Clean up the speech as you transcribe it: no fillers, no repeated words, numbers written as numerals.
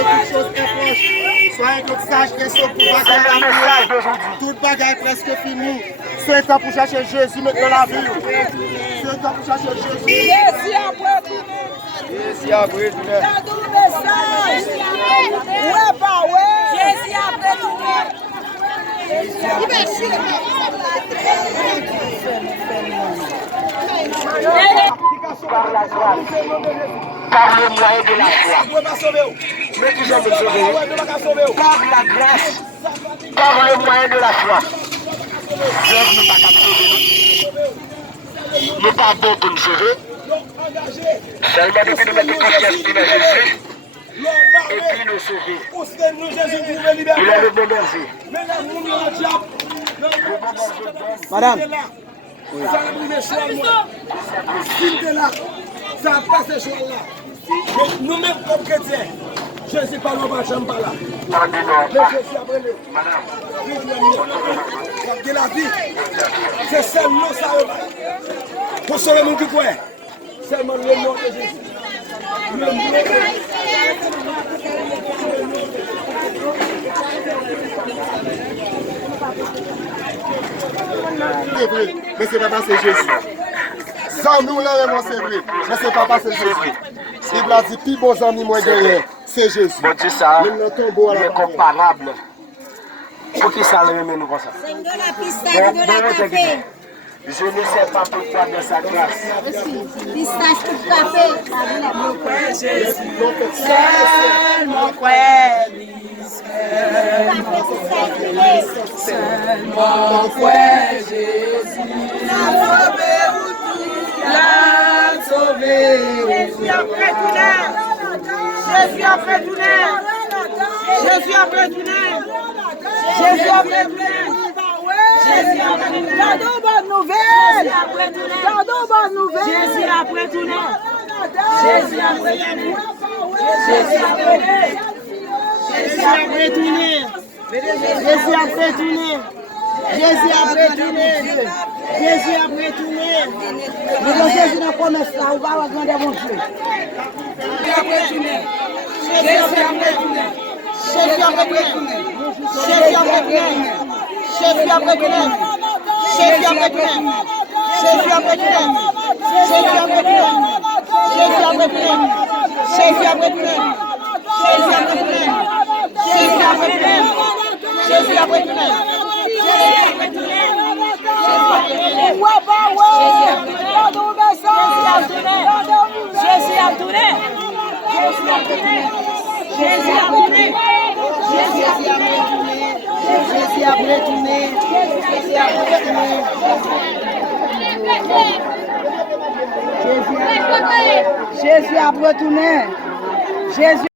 toute chose est proche. Soyez donc sages et sauf pour bagaille. Toute bagaille presque finie. C'est temps pour chercher Jésus maintenant la vie. C'est temps pour chercher Jésus. Jésus après tout. Jésus après tout. Dans le message. Ouais, pas ouais. Jésus après tout. Par la grâce, par le moyen de la foi. Mais qui j'aime sauver? Par la grâce, par le moyen de la foi. Dieu nous pas sauver. Nous pas bon pour nous sauver. Seulement depuis nous mettre confiance dans Jésus. Et puis nous sauver. Il est le bon berger. Madame. Oui. Ça a passé ce choix-là. Nous-mêmes, comme chrétiens, je ne sais pas nous marchons pas là. Mais je suis après le. Madame. La vie, c'est seulement ça. Pour sauver mon qui croit. Seulement le nom de Jésus. Le nom de Jésus. Mais c'est pas passer Jésus. Zannou là, c'est vrai. Mais c'est pas passer Jésus. Il a dit, plus bon ami, moi derrière, c'est Jésus. Bon Dieu, ça, il est comparable. Pour qui ça le remet nous comme ça? Je ne sais pas pourquoi dans sa classe. Pistache tout café. Seulement Jésus l'a sauvé. Jésus après tout l'air. Jésus après tout l'air. Jésus après tout l'air. Jésus après tout l'air. Jésus après tout l'air. Cadeau bonne nouvelle. Cadeau bonne nouvelle. Jésus après tout l'air. Jésus après tout l'air. Jésus après tout l'air. Jésus après tout l'air. Jésus après tout l'air. Jésus après tout l'air. Jésus après tout l'air. Nous Jésus dans promesse là, on va avoir grande mon Dieu. Jésus après tout l'air. Jésus après tout l'air. Jésus après tout l'air. Jésus après tout l'air. Jésus après tout l'air. Jésus après tout l'air. Jésus après tout l'air. Jésus après tout l'air. Jésus après tout l'air. Jésus après tout l'air. Jésus après tout l'air. Jésus après tout l'air. Jésus après tout l'air. Jésus a tourné. Jésus a tourné. Jésus a tourné. Jésus a tourné. Jésus a retourné. Jésus a retourné. Jésus a retourné. Jésus